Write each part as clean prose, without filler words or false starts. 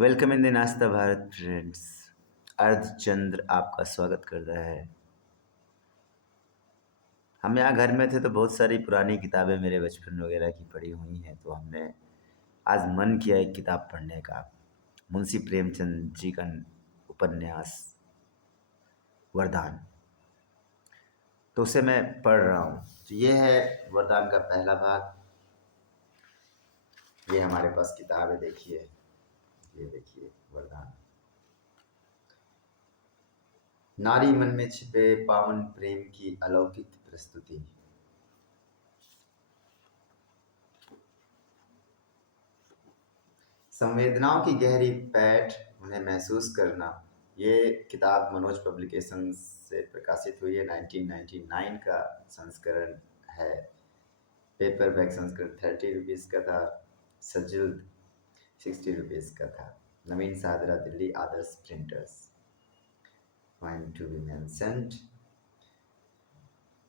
Welcome in the नाश्ता Bharat friends. अर्धचंद्र आपका स्वागत कर रहा है। हम यहाँ घर में थे तो बहुत सारी पुरानी किताबें मेरे बचपन वगैरह की पढ़ी हुई हैं, तो हमने आज मन किया एक किताब पढ़ने का। मुंशी प्रेमचंद जी का उपन्यास वरदान, तो उसे मैं पढ़ रहा हूँ। तो ये है वरदान का पहला भाग। ये हमारे पास किताब है, देखिए, ये देखिए वरदान। नारी मन में छिपे पावन प्रेम की अलौकिक प्रस्तुति। संवेदनाओं की गहरी पैठ उन्हें महसूस करना। ये किताब मनोज पब्लिकेशन से प्रकाशित हुई है। 1999 का संस्करण है। पेपर बैक संस्करण 30 रुपीज़ का था। सजिल्ड 60 रुपीज़ का था। Naveen Sadra, Delhi, Adarsh printers. Point to be mentioned.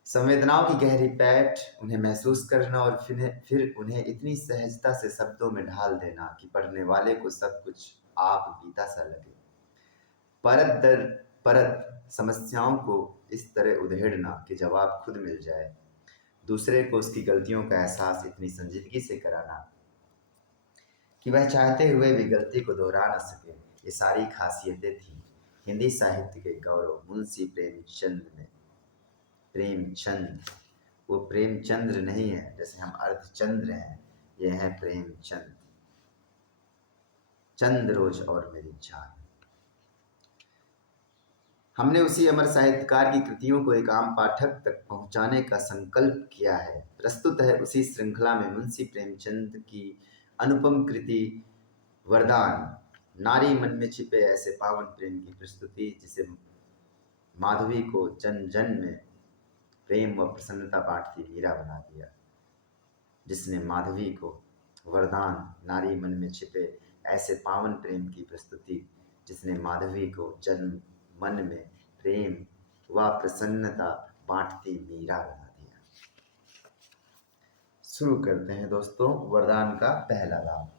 संवेदनाओं की गहरी पैठ उन्हें महसूस करना और फिर उन्हें इतनी सहजता से शब्दों में ढाल देना कि पढ़ने वाले को सब कुछ आप बीता सा लगे। परत दर परत समस्याओं को इस तरह उधेड़ना कि जवाब खुद मिल जाए। दूसरे को उसकी गलतियों का एहसास इतनी संजीदगी से कराना कि वह चाहते हुए भी गलती को दोहरा न सके। ये सारी खासियतें थी हिंदी साहित्य के गौरव मुंशी प्रेमचंद में। प्रेमचंद, वो प्रेमचंद्र नहीं है जैसे हम अर्धचंद्र हैं। ये है प्रेमचंद। चंद रोज और मेरी जान। हमने उसी अमर साहित्यकार की कृतियों को एक आम पाठक तक पहुंचाने का संकल्प किया है। प्रस्तुत है उसी श्रृंखला में मुंशी प्रेमचंद की अनुपम कृति वरदान। नारी मन में छिपे ऐसे पावन प्रेम की प्रस्तुति जिसे माधवी को जन जन में प्रेम व प्रसन्नता बांटती मीरा बना दिया। जिसने माधवी को वरदान, नारी मन में छिपे ऐसे पावन प्रेम की प्रस्तुति जिसने माधवी को जन्म मन में प्रेम व प्रसन्नता बांटती मीरा बना दिया। शुरू करते हैं दोस्तों वरदान का पहला भाग।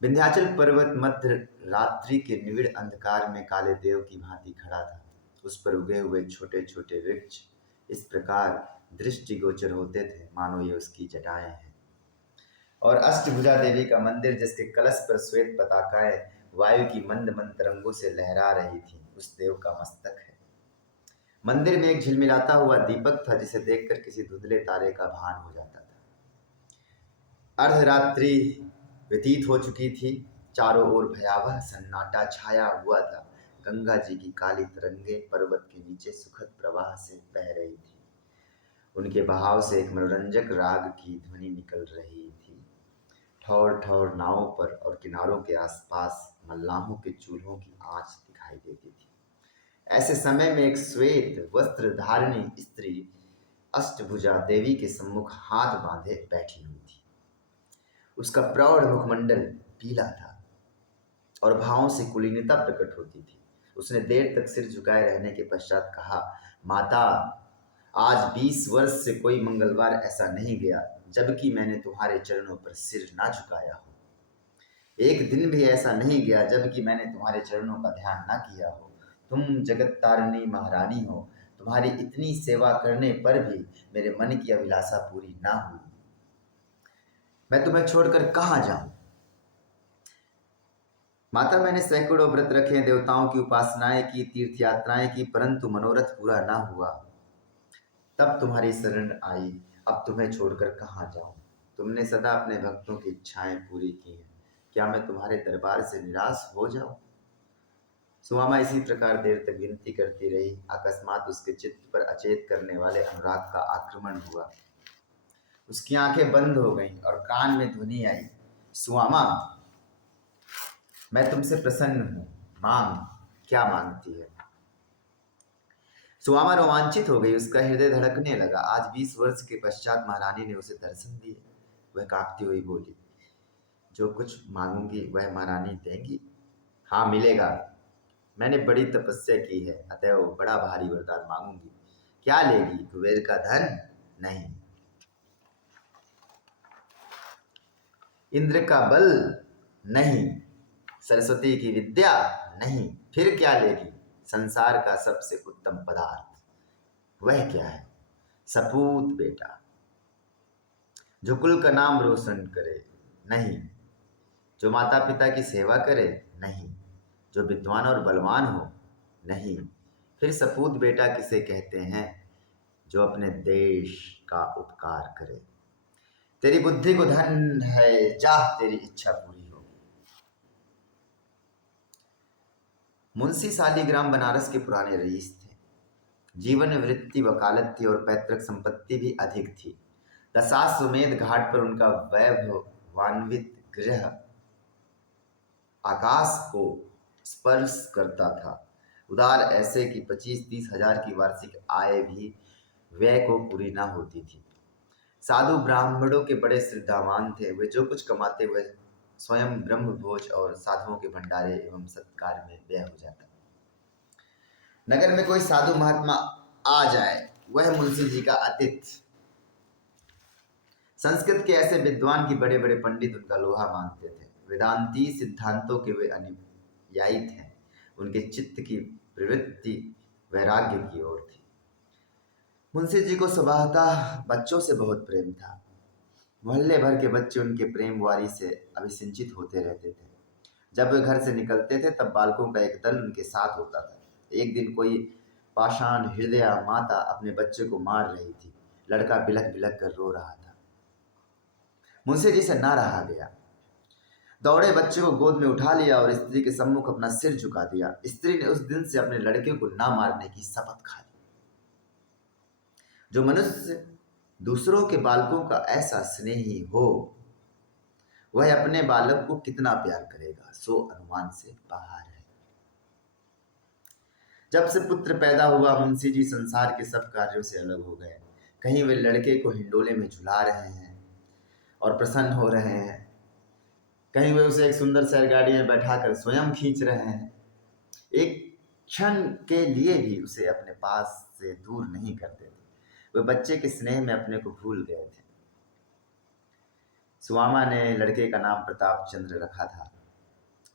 विंध्याचल पर्वत मध्य रात्रि के निविड़ अंधकार में काले देव की भांति खड़ा था। उस पर उगे हुए छोटे छोटे वृक्ष इस प्रकार दृष्टिगोचर होते थे मानो ये उसकी जटाएं हैं। और अष्टभुजा देवी का मंदिर जिसके कलश पर श्वेत पताकाएं वायु की मंद मंद तरंगों से लहरा रही थी, उस देव का मस्तक है। मंदिर में एक झिलमिलाता हुआ दीपक था जिसे देखकर किसी धुंधले तारे का भान हो जाता था। अर्धरात्रि व्यतीत हो चुकी थी। चारों ओर भयावह सन्नाटा छाया हुआ था। गंगा जी की काली तरंगे पर्वत के नीचे सुखद प्रवाह से बह रही थी। उनके बहाव से एक मनोरंजक राग की ध्वनि निकल रही थी। ठौर ठौर नावों पर और किनारों के आसपास मल्लाहों के चूल्हों की आंच दिखाई देती थी। ऐसे समय में एक श्वेत वस्त्र धारिणी स्त्री अष्टभुजा देवी के सम्मुख हाथ बांधे बैठी हुई थी। उसका प्रौढ़ मुखमंडल पीला था और भावों से कुलीनता प्रकट होती थी। उसने देर तक सिर झुकाए रहने के पश्चात कहा, माता, आज 20 वर्ष से कोई मंगलवार ऐसा नहीं गया जबकि मैंने तुम्हारे चरणों पर सिर ना झुकाया हो। एक दिन भी ऐसा नहीं गया जबकि मैंने तुम्हारे चरणों का ध्यान ना किया हो। तुम जगत तारिणी महारानी हो। तुम्हारी इतनी सेवा करने पर भी मेरे मन की अभिलाषा पूरी ना हुई। मैं तुम्हें छोड़कर कहाँ जाऊं? माता, मैंने सैकड़ों व्रत रखे, देवताओं की उपासनाएं की, तीर्थ यात्राएं की, परंतु मनोरथ पूरा ना हुआ। तब तुम्हारी शरण आई। अब तुम्हें छोड़कर कहाँ जाऊं? तुमने सदा अपने भक्तों की इच्छाएं पूरी की हैं। क्या मैं तुम्हारे दरबार से निराश हो जाऊं? सुमामा इसी प्रकार देर तक गिनती करती रही। अकस्मात उसके चित्त पर अचेत करने वाले अनुराग का आक्रमण हुआ। उसकी आंखें बंद हो गईं और कान में ध्वनि आई, सुमामा, मैं तुमसे प्रसन्न हूं, मांग। क्या मांगती है? सुमामा रोमांचित हो गई। उसका हृदय धड़कने लगा। आज 20 वर्ष के पश्चात महारानी ने उसे दर्शन दिए। वह कांपती हुई बोली, जो कुछ मांगूंगी वह महारानी देंगी? हाँ, मिलेगा। मैंने बड़ी तपस्या की है, अतएव बड़ा भारी वरदान मांगूंगी। क्या लेगी? कुबेर का धन? नहीं। इंद्र का बल नहीं, सरस्वती की विद्या नहीं, फिर क्या लेगी संसार का सबसे उत्तम पदार्थ? वह क्या है? सपूत बेटा, जो कुल का नाम रोशन करे नहीं, जो माता पिता की सेवा करे नहीं, जो विद्वान और बलवान हो नहीं, फिर सपूत बेटा किसे कहते हैं? जो अपने देश का उपकार करे। तेरी बुद्धि को धन है, चाह तेरी इच्छा पूरी हो। मुंशी सालीग्राम बनारस के पुराने रईस थे। जीवन वृत्ति वकालत थी और पैतृक संपत्ति भी अधिक थी। दशाश्वमेध घाट पर उनका वैभवान्वित गृह आकाश को स्पर्श करता था। उदार ऐसे कि 25-30 हजार की वार्षिक आय भी व्यय को पूरी न होती थी। साधु ब्राह्मणों के बड़े श्रद्धावान थे। वे जो कुछ कमाते हुए स्वयं ब्रह्म भोज और साधुओं के भंडारे एवं सत्कार में व्यय हो जाता। नगर में कोई साधु महात्मा आ जाए, वह मुंशी जी का अतिथि। संस्कृत के ऐसे विद्वान की बड़े बड़े पंडित उनका लोहा मानते थे। वेदांती सिद्धांतों के वे अनुयायी थे। उनके चित्त की प्रवृत्ति वैराग्य की ओर थी। मुंशी जी को स्वभावतः बच्चों से बहुत प्रेम था। मोहल्ले भर के बच्चे उनके प्रेम वारी से अभिसिंचित होते रहते थे। जब वे घर से निकलते थे तब बालकों का एक दल उनके साथ होता था। एक दिन कोई पाषाण हृदया माता अपने बच्चे को मार रही थी। लड़का बिलख बिलख कर रो रहा था। मुंशी जी से ना रहा गया। दौड़े बच्चे को गोद में उठा लिया और स्त्री के सम्मुख अपना सिर झुका दिया। स्त्री ने उस दिन से अपने लड़के को ना मारने की शपथ खा ली। जो मनुष्य दूसरों के बालकों का ऐसा स्नेही हो, वह अपने बालक को कितना प्यार करेगा, सो अनुमान से बाहर है। जब से पुत्र पैदा हुआ, मुंशी जी संसार के सब कार्यों से अलग हो गए। कहीं वे लड़के को हिंडोले में झुला रहे हैं और प्रसन्न हो रहे हैं, कहीं वे उसे एक सुंदर बैलगाड़ी में बैठाकर स्वयं खींच रहे हैं। एक क्षण के लिए भी उसे अपने पास से दूर नहीं करते थे। वे बच्चे के स्नेह में अपने को भूल गए थे। सुवामा ने लड़के का नाम प्रताप चंद्र रखा था।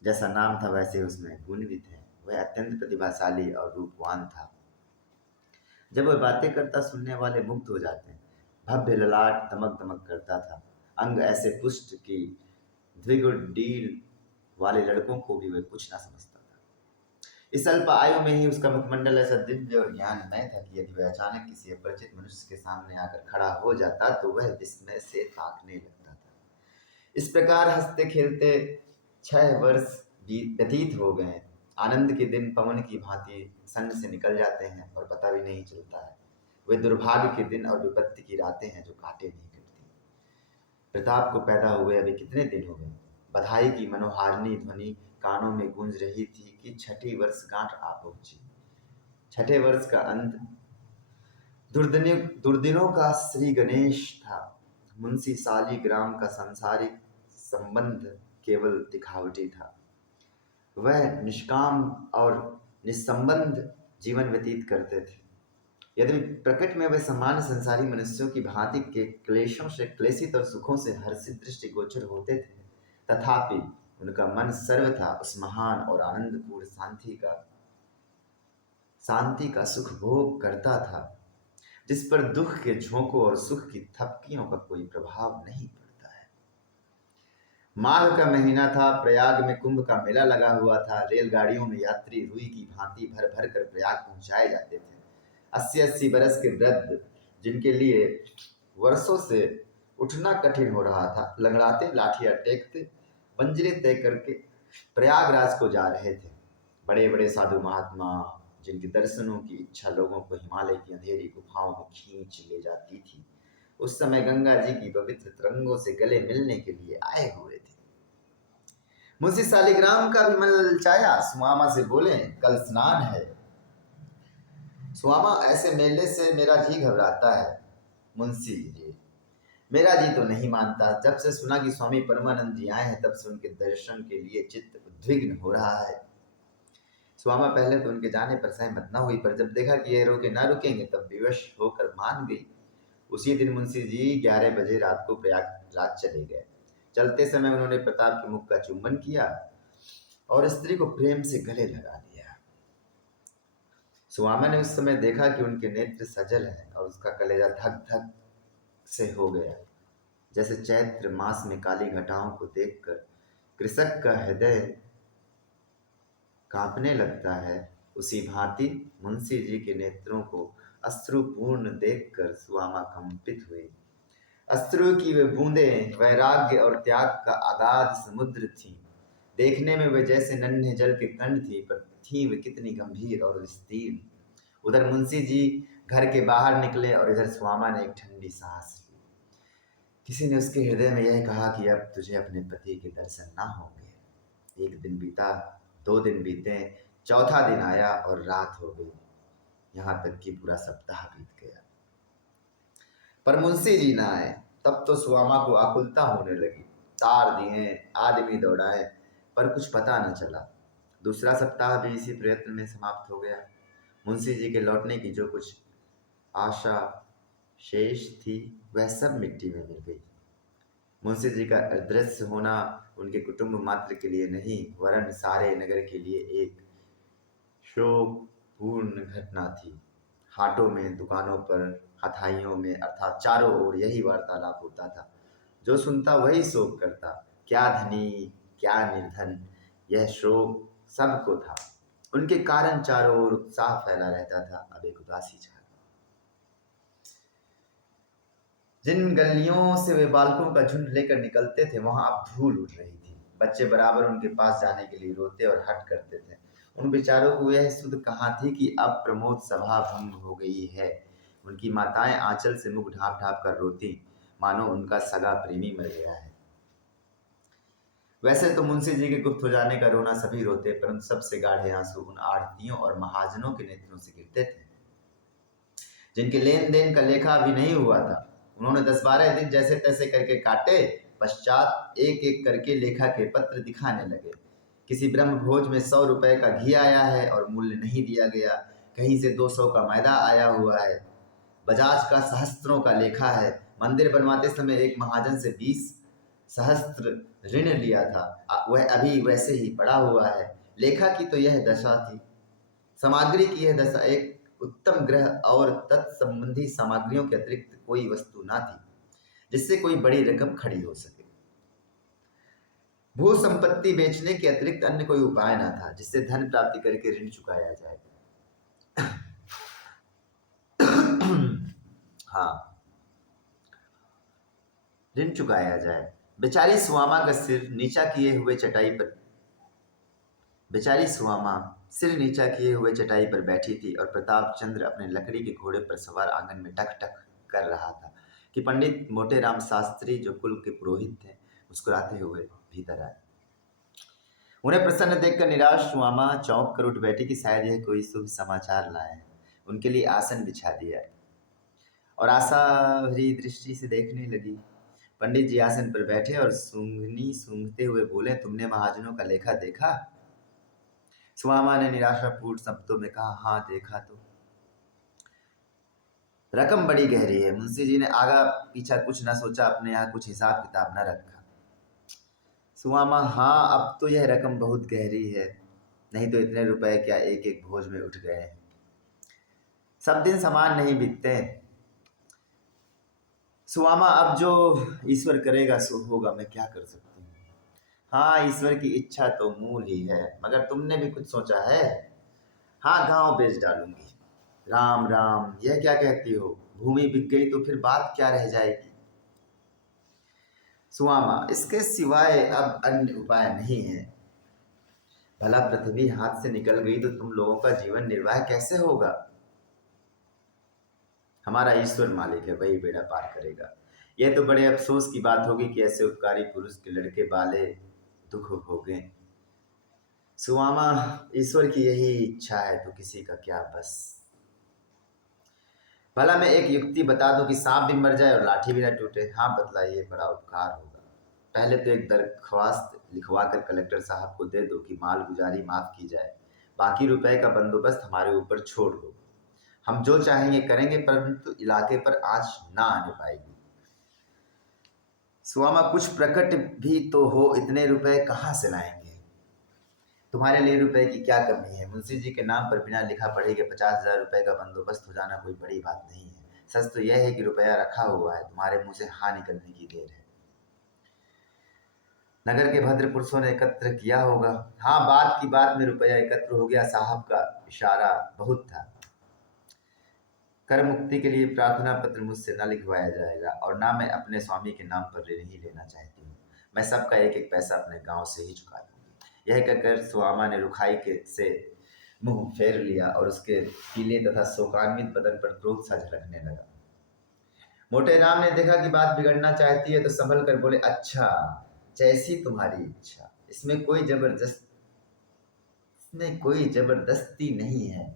जैसा नाम था वैसे उसमें गुण भी थे। वह अत्यंत प्रतिभाशाली और रूपवान था। जब वह बातें करता सुनने वाले मुग्ध हो जाते हैं। भव्य ललाट दमक दमक करता था। अंग ऐसे पुष्ट की द्विगुण वाले लड़कों को भी वह कुछ ना समझता था। इस अल्प आयु में ही उसका मुखमंडल ऐसा दिव्य और ज्ञानमय था कि यदि वह अचानक किसी अपरिचित मनुष्य के सामने आकर खड़ा हो जाता तो वह विस्मय से ताकने लगता था। इस प्रकार हंसते खेलते 6 वर्ष व्यतीत हो गए। आनंद के दिन पवन की भांति संग से निकल जाते हैं और पता भी नहीं चलता है। वे दुर्भाग्य के दिन और विपत्ति की रातें हैं जो काटे नहीं करती। प्रताप को पैदा हुए अभी कितने दिन हो गए। बधाई की मनोहारिणी ध्वनि कानों में गूंज रही थी कि 6ठी वर्षगांठ आ पहुंची। 6ठे वर्ष का अंत दुर्दिनों का श्री गणेश था। मुंशी सालीग्राम का सांसारिक संबंध केवल दिखावटी था। वह निष्काम और निस्संबंध जीवन व्यतीत करते थे। यदि प्रकृति में वे सामान्य संसारी मनुष्यों की भांति के क्लेशों से क्लेशित और सुखों से हर्षित दृष्टिगोचर होते थे, तथापि उनका मन सर्वथा उस महान और आनंदपूर्ण शांति का सुख भोग करता था जिस पर दुख के झोंकों और सुख की थपकियों का कोई प्रभाव नहीं पड़ता है। माघ का महीना था। प्रयाग में कुंभ का मेला लगा हुआ था। रेलगाड़ियों में यात्री रुई की भांति भर भर कर प्रयाग पहुंचाए जाते थे। 80-80 बरस के वृद्ध, जिनके लिए वर्षों से उठना कठिन हो रहा था, लंगड़ाते लाठियां टेकते बंजरे तय करके प्रयागराज को जा रहे थे। बड़े बड़े साधु महात्मा, जिनके दर्शनों की इच्छा लोगों को हिमालय की अंधेरी गुफाओं में खींच ले जाती थी, उस समय गंगा जी की पवित्र तरंगों से गले मिलने के लिए आए हुए थे। मुंशी सालीग्राम का भी मन ललचाया। सुमामा से बोले, कल स्नान है। सुमामा, ऐसे मेले से मेरा जी घबराता है। मुंशी जी, मेरा जी तो नहीं मानता। जब से सुना कि स्वामी परमानंद जी आए हैं तब से उनके दर्शन के लिए चित्त उद्विग्न हो रहा है। सुमामा पहले तो उनके जाने पर सहमत न हुई, पर जब देखा कि यह रोके ना रुकेंगे तब विवश होकर मान गई। उसी दिन मुंशी जी 11 बजे रात को प्रयागराज चले गए। चलते समय उन्होंने प्रताप के मुख का चुंबन किया और स्त्री को प्रेम से गले लगा लिया। सुवामा ने उस समय देखा कि उनके नेत्र सजल हैं और उसका कलेजा धक धक से हो गया। जैसे चैत्र मास में काली घटाओं को देखकर कृषक का हृदय कांपने लगता है, उसी भांति मुंशी जी के नेत्रों को अश्रुपूर्ण देखकर सुवामा कंपित हुई। अश्रु की वे बूंदें वैराग्य और त्याग का अगाध समुद्र थीं। देखने में वे जैसे नन्हे जल के कण थी, पर थी वे कितनी गंभीर और विस्तीर्ण। उधर मुंशी जी घर के बाहर निकले और इधर सुवामा ने एक ठंडी सांस ली। किसी ने उसके हृदय में यह कहा कि अब तुझे अपने पति के दर्शन ना होंगे। एक दिन बीता, 2 दिन बीते, चौथा दिन आया और रात हो गई, यहाँ तक कि पूरा सप्ताह बीत गया, पर मुंशी जी ना आए। तब तो सुवामा को आकुलता होने लगी। तार दिए, आदमी दौड़ाए, पर कुछ पता न चला। दूसरा सप्ताह भी इसी प्रयत्न में समाप्त हो गया। मुंशी जी के लौटने की जो कुछ आशा शेष थी वह सब मिट्टी में मिल गई। मुंशी जी का अदृश्य होना उनके कुटुंब मात्र के लिए नहीं, वरन सारे नगर के लिए एक शोकपूर्ण घटना थी। हाटों में, दुकानों पर, हथाइयों में, अर्थात चारों ओर यही वार्तालाप होता था। जो सुनता वही शोक करता। क्या धनी, क्या निर्धन, यह शोक सबको था। उनके कारण चारों ओर उत्साह फैला रहता था। अब एक उदासी छा। जिन गलियों से वे बालकों का झुंड लेकर निकलते थे, वहां अब धूल उड़ रही थी। बच्चे बराबर उनके पास जाने के लिए रोते और हट करते थे। उन बेचारों को यह सुध कहाँ थी कि अब प्रमोद सभा भंग हो गई है। उनकी माताएं आंचल से मुख ढांप ढांप कर रोती, मानो उनका सगा प्रेमी मर गया है। वैसे तो मुंशी जी के गुप्त हो जाने का रोना सभी रोते, परंतु सबसे गाढ़े आंसू उन आढ़तियों और महाजनों के नेत्रों से गिरते थे जिनके लेन देन का लेखा भी नहीं हुआ था। उन्होंने 10-12 दिन जैसे तैसे करके काटे, पश्चात एक एक करके लेखा के पत्र दिखाने लगे। किसी ब्रह्म भोज में 100 रुपए का घी आया है और मूल्य नहीं दिया गया, कहीं से 200 का मैदा आया हुआ है, बजाज का सहस्त्रों का लेखा है, मंदिर बनवाते समय एक महाजन से 20 सहस्त्र ऋण लिया था, वह अभी वैसे ही पड़ा हुआ है। लेखा की तो यह दशा थी। सामग्री की यह दशा। एक उत्तम ग्रह और तत्संबंधी सामग्रियों के अतिरिक्त कोई वस्तु ना थी जिससे कोई बड़ी रकम खड़ी हो सके। भू संपत्ति बेचने के अतिरिक्त अन्य कोई उपाय ना था जिससे धन प्राप्ति करके ऋण चुकाया जाए। हाँ, ऋण चुकाया जाए। बेचारी सुवामा का सिर नीचा किए हुए चटाई पर बेचारी सुवामा सिर नीचा किए हुए चटाई पर बैठी थी और प्रताप चंद्र अपने लकड़ी के घोड़े पर सवार आंगन में टक टक कर रहा था कि पंडित मोटेराम शास्त्री, जो कुल के पुरोहित थे, मुस्कुराते हुए भीतर आए। उन्हें प्रसन्न देखकर निराश सुवामा चौंक कर उठ बैठी कि शायद यह कोई शुभ समाचार लाए हैं। उनके लिए आसन बिछा दिया और आशा भरी दृष्टि से देखने लगी। पंडित जी आसन पर बैठे और सूंघनी सूंघते हुए बोले, तुमने महाजनों का लेखा देखा? सुवामा ने निराशापूर्ण शब्दों में कहा, हाँ देखा तो। रकम बड़ी गहरी है। मुंशी जी ने आगा पीछा कुछ न सोचा, अपने यहाँ कुछ हिसाब किताब न रखा। सुवामा, हाँ अब तो यह रकम बहुत गहरी है, नहीं तो इतने रुपए क्या एक एक भोज में उठ गए हैं। सब दिन समान नहीं बीतते। सुवामा, अब जो ईश्वर करेगा सो होगा, मैं क्या कर सकती हूँ। हाँ, ईश्वर की इच्छा तो मूल ही है, मगर तुमने भी कुछ सोचा है? हाँ, गांव बेच डालूंगी। राम राम, यह क्या कहती हो? भूमि बिक गई तो फिर बात क्या रह जाएगी? सुवामा, इसके सिवाय अब अन्य उपाय नहीं है। भला पृथ्वी हाथ से निकल गई तो तुम लोगों का जीवन निर्वाह कैसे होगा? हमारा ईश्वर मालिक है, वही बेड़ा पार करेगा। यह तो बड़े अफसोस की बात होगी कि ऐसे उपकारी पुरुष के लड़के बाले दुख भोगे। सुवामा, ईश्वर की यही इच्छा है तो किसी का क्या बस। भला मैं एक युक्ति बता दूं कि सांप भी मर जाए और लाठी भी ना टूटे? हाँ बतलाइए, बड़ा उपकार होगा। पहले तो एक दरख्वास्त लिखवा कर कलेक्टर साहब को दे दो कि माल गुजारी माफ की जाए, बाकी रुपए का बंदोबस्त हमारे ऊपर छोड़ दो। हम जो चाहेंगे करेंगे, परंतु इलाके पर आंच ना आने पाएगी। सुआमा कुछ प्रकट भी तो हो, इतने रुपए कहाँ से लाएंगे? तुम्हारे लिए रुपए की क्या कमी है? मुंशी जी के नाम पर बिना लिखा पढ़े के 50,000 रुपए का बंदोबस्त हो जाना कोई बड़ी बात नहीं है। सच तो यह है कि रुपया रखा हुआ है, तुम्हारे मुंह से हाँ निकलने की देर है। नगर के भद्र पुरुषों ने एकत्र किया होगा। हाँ, बात की बात में रुपया एकत्र हो गया। साहब का इशारा बहुत था। कर मुक्ति के लिए प्रार्थना पत्र मुझसे न लिखवाया जाएगा और ना मैं अपने स्वामी के नाम पर ऋण ही लेना चाहती हूँ। मैं सबका एक एक पैसा अपने गांव से ही चुका दूंगी। यह कहकर सुआमा ने रुखाई के से मुंह फेर लिया और उसके पीले तथा शोकान्वित बदन पर क्रोध सा झलकने लगा। मोटे राम ने देखा कि बात बिगड़ना चाहती है तो संभल कर बोले, अच्छा, जैसी तुम्हारी इच्छा। इसमें कोई जबरदस्ती नहीं है,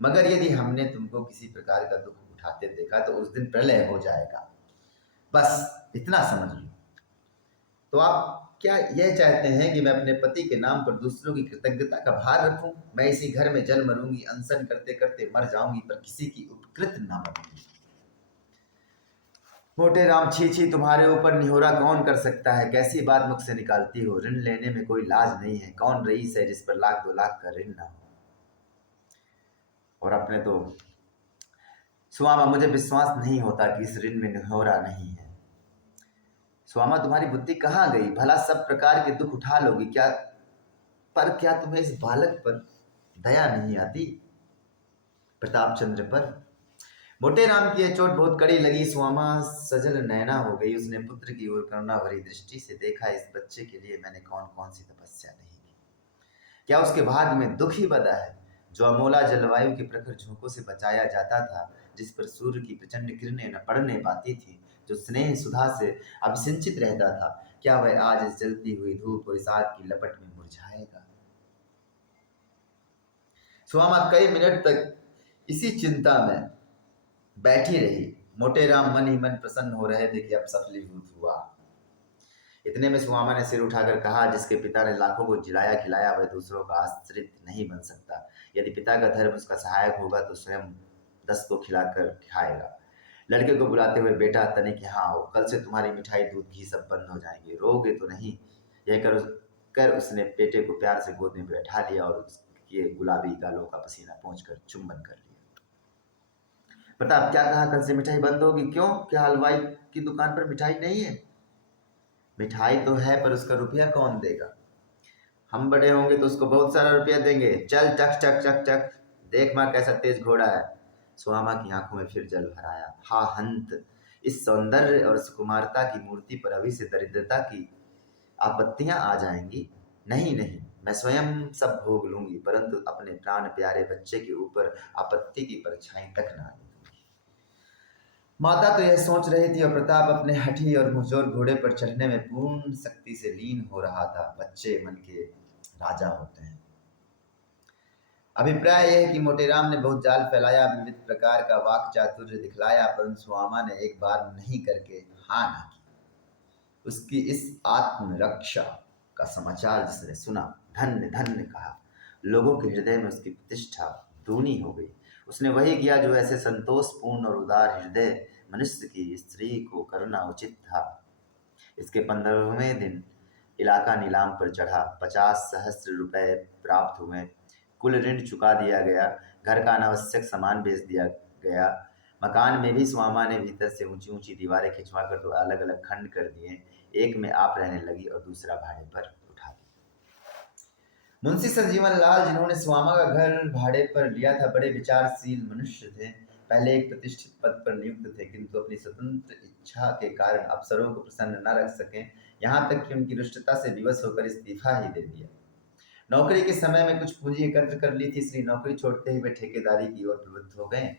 मगर यदि हमने तुमको किसी प्रकार का दुख उठाते देखा तो उस दिन प्रलय हो जाएगा। बस इतना समझ लो। तो आप क्या यह चाहते हैं कि मैं अपने पति के नाम पर दूसरों की कृतज्ञता का भार रखूं? मैं इसी घर में जल मरूंगी, अनशन करते करते मर जाऊंगी, पर किसी की उपकृत न मरूंगी। मोटे राम, छी छी, तुम्हारे ऊपर निहोरा कौन कर सकता है? कैसी बात मुख से निकालती हो? ऋण लेने में कोई लाज नहीं है। कौन रईस है जिस पर लाख 2 लाख का ऋण ना हो? और अपने तो सुआमा, मुझे विश्वास नहीं होता कि इस ऋण में निहोरा नहीं है। सुआमा, तुम्हारी बुद्धि कहाँ गई? भला सब प्रकार के दुख उठा लोगी क्या, पर क्या तुम्हें इस बालक पर दया नहीं आती? प्रताप चंद्र पर? मोटे राम की यह चोट बहुत कड़ी लगी। सुआमा सजल नैना हो गई। उसने पुत्र की ओर करुणा भरी दृष्टि से देखा। इस बच्चे के लिए मैंने कौन कौन सी तपस्या नहीं की। क्या उसके भाग्य में दुख ही बदा है? जो अमोला जलवायु के प्रखर झोंकों से बचाया जाता था, जिस पर सूर्य की प्रचंड किरणें न पड़ने पाती थी, जो स्नेह सुधा से अभिसिंचित रहता था, क्या वह आज इस जलती हुई धूप और इस आग की लपट में मुरझाएगा? सुआमा कई मिनट तक इसी चिंता में बैठी रही। मोटे राम मन ही मन प्रसन्न हो रहे थे कि अब सफलीभूत हुआ। इतने में सुआमा ने सिर उठाकर कहा, जिसके पिता ने लाखों को जिलाया खिलाया वह दूसरों का आश्रित नहीं बन सकता। यदि पिता का धर्म उसका सहायक होगा तो स्वयं 10 को खिलाकर खाएगा। लड़के को बुलाते हुए, बेटा तनिक यहाँ हो, कल से तुम्हारी मिठाई दूध घी सब बंद हो जाएंगे, रोगे तो नहीं? यह कर उसने बेटे को प्यार से गोद में बैठा लिया और उसके गुलाबी गालों का पसीना पोंछकर चुंबन कर लिया। प्रताप, क्या कहा? कल से मिठाई बंद होगी? क्यों, क्या हलवाई की दुकान पर मिठाई नहीं है? मिठाई तो है, पर उसका रुपया कौन देगा? हम बड़े होंगे तो उसको बहुत सारा रुपया देंगे। चल, चक चक चक चक, देख माँ कैसा तेज घोड़ा है। सुहामा की आंखों में फिर जल भर आया। हा हंत, इस सौंदर्य और सुकुमारता की मूर्ति पर अभी से दरिद्रता की आपत्तियां आ जाएंगी। नहीं नहीं, मैं स्वयं सब भोग लूंगी, परंतु अपने प्राण प्यारे बच्चे के ऊपर आपत्ति की परछाई तक ना आने। माता तो यह सोच रही थी और प्रताप अपने हठी और मुंहजोर घोड़े पर चढ़ने में पूर्ण शक्ति से लीन हो रहा था। बच्चे मन के राजा होते हैं। अभिप्राय यह है कि मोटेराम ने बहुत जाल फैलाया, विविध प्रकार का वाक चातुर्य दिखलाया, परंतु सुआमा ने एक बार नहीं करके हाँ ना की। उसकी इस आत्मरक्षा का समाचार जिसने सुना, धन्य धन्य कहा। लोगों के हृदय में उसकी प्रतिष्ठा दूनी हो गई। उसने वही किया जो ऐसे संतोषपूर्ण और उदार हृदय मनुष्य की स्त्री को करना उचित था। इसके 15वें दिन इलाका नीलाम पर चढ़ा। 50 सहस्त्र रुपए प्राप्त हुए। कुल ऋण चुका दिया गया। घर का अनावश्यक सामान बेच दिया गया। मकान में भी सुआमा ने भीतर से ऊंची ऊंची दीवारें खिंचवा कर 2 अलग अलग खंड कर दिए। एक में आप रहने लगी और दूसरा भाड़े पर उठा दिया। मुंशी सजीवन लाल, जिन्होंने सुआमा का घर भाड़े पर लिया था, बड़े विचारशील मनुष्य थे। पहले एक प्रतिष्ठित पद पर नियुक्त थे, किंतु अपनी स्वतंत्र इच्छा के कारण अफसरों को प्रसन्न न रख सके, यहाँ तक कि उनकी रुष्टता से विवश होकर इस्तीफा ही दे दिया। नौकरी के समय में कुछ पूंजी एकत्र कर ली थी, इसलिए नौकरी छोड़ते ही वे ठेकेदारी की ओर प्रवृत्त हो गए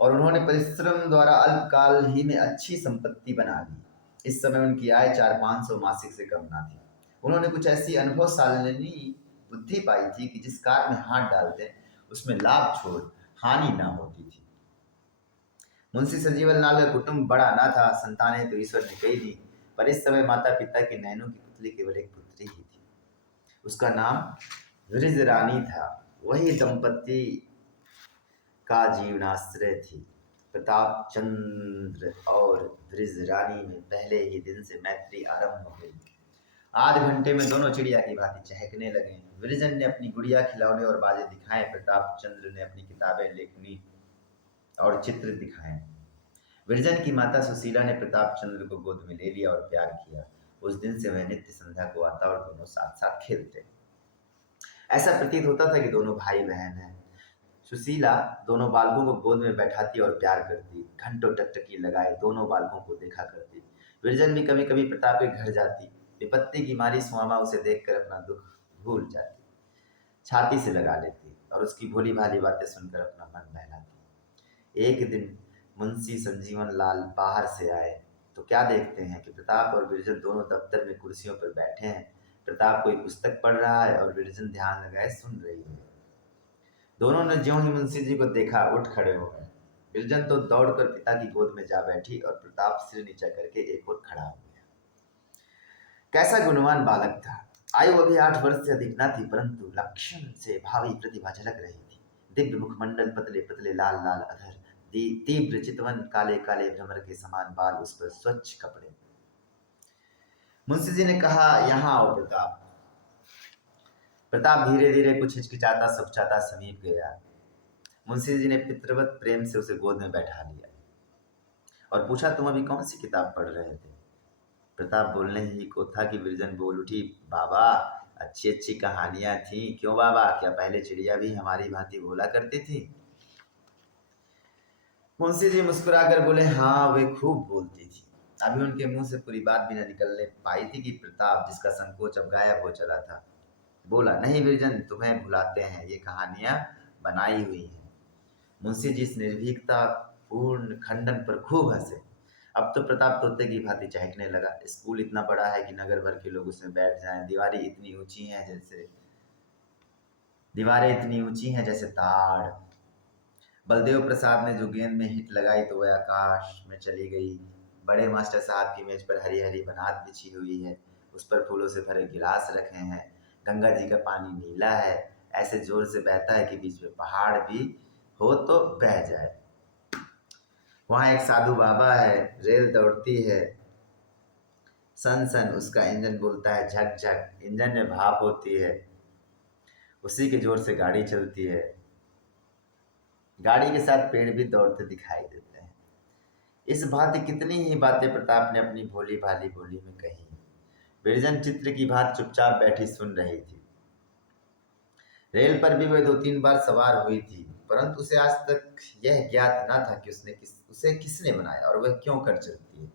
और उन्होंने परिश्रम द्वारा अल्पकाल ही में अच्छी संपत्ति बना ली। इस समय उनकी आय 400-500 मासिक से कम ना थी। उन्होंने कुछ ऐसी अनुभवशालिनी बुद्धि पाई थी कि जिस कार्य में हाथ डालते उसमें लाभ छोड़ हानि ना होती थी। मुंशी सजीवन लाल का कुटुंब बड़ा ना था, संतानें तो ईश्वर ने कई दी, पर इस समय माता पिता की नैनों की पुतली केवल एक पुत्री ही थी। उसका नाम वृज रानी था। वही दंपति का जीवनाश्रय थी। प्रताप चंद्र और ब्रिज रानी में पहले ही दिन से मैत्री आरंभ हो गई। आध घंटे में दोनों चिड़िया की भांति चहकने लगे। विरजन ने अपनी गुड़िया खिलौने और बाजे दिखाए, प्रताप चंद्र ने अपनी किताबें, लेखनी और चित्र दिखाए। विरजन की माता सुशीला ने प्रताप चंद्र को गोद में ले लिया और प्यार किया। उस दिन से वह नित्य संध्या को आता और दोनों साथ साथ खेलते। ऐसा प्रतीत होता था कि दोनों भाई बहन हैं। सुशीला दोनों बालकों को गोद में बैठाती और प्यार करती। घंटों टकटकी लगाए दोनों बालकों को देखा करती। विरजन भी कभी कभी प्रताप के घर जाती। विपत्ति की मारी स्वामा उसे देखकर अपना दुख भूल जाती, छाती से लगा लेती और उसकी भोली भाली बातें सुनकर अपना मन बहलाती। एक दिन मुंशी संजीवन लाल बाहर से आए तो क्या देखते हैं कि प्रताप और विरजन दोनों दफ्तर में कुर्सियों पर बैठे हैं। प्रताप कोई पुस्तक पढ़ रहा है और विरजन ध्यान लगाए सुन रही है। दोनों ने ज्यों ही मुंशी जी को देखा उठ खड़े हो गए। विरजन तो दौड़कर पिता की गोद में जा बैठी और प्रताप सिर नीचा करके एक और खड़ा हो गया। कैसा गुणवान बालक था। आयु अभी 8 वर्ष से अधिक न थी, परंतु लक्षण से भावी प्रतिभा झलक रही थी। दिव्य मुखमंडल, पतले पतले लाल लाल अधर, तीव्र चितवन, काले काले भ्रमर के समान बाल, उस पर स्वच्छ कपड़े। मुंशी जी ने कहा, यहाँ आओ प्रताप। प्रताप धीरे धीरे कुछ हिचकिचाता सकुचाता समीप गया। मुंशी जी ने पितृवत प्रेम से उसे गोद में बैठा लिया और पूछा, तुम अभी कौन सी किताब पढ़ रहे थे? प्रताप बोलने ही को था कि विरजन बोल उठी, बाबा अच्छी अच्छी कहानियां थी। क्यों बाबा, क्या पहले चिड़िया भी हमारी भांति बोला करती थी? मुंशी जी मुस्कुराकर बोले, हाँ वे खूब बोलती थी। अभी उनके मुंह से पूरी बात भी न निकलने पाई थी कि प्रताप, जिसका संकोच अब गायब हो चला था, बोला, नहीं विरजन, तुम्हें भुलाते हैं, ये कहानियां बनाई हुई हैं। मुंशी जी इस निर्भीकता पूर्ण खंडन पर खूब हंसे। अब तो प्रताप तोते की भांति चहकने लगा। स्कूल इतना बड़ा है कि नगर भर के लोग उसमें बैठ जाएं। दीवारें इतनी ऊंची हैं जैसे ताड़। बलदेव प्रसाद ने जो गेंद में हिट लगाई तो वह आकाश में चली गई। बड़े मास्टर साहब की मेज पर हरी हरी बनात बिछी हुई है, उस पर फूलों से भरे गिलास रखे हैं। गंगा जी का पानी नीला है, ऐसे जोर से बहता है कि बीच में पहाड़ भी हो तो बह जाए। वहाँ एक साधु बाबा है, रेल दौड़ती है सन सन, उसका इंजन बोलता है झक झक, इंजन में भाप होती है, उसी के जोर से गाड़ी चलती है। गाड़ी के साथ पेड़ भी दौड़ते दिखाई देते हैं। इस भांति कितनी ही बातें प्रताप ने अपनी भोली भाली बोली में कही। विरजन चित्र की भांति चुपचाप बैठी सुन रही थी। रेल पर भी वह 2-3 बार सवार हुई थी, परंतु उसे आज तक यह ज्ञात न था कि उसे किसने बनाया और वह क्यों कर चलती है।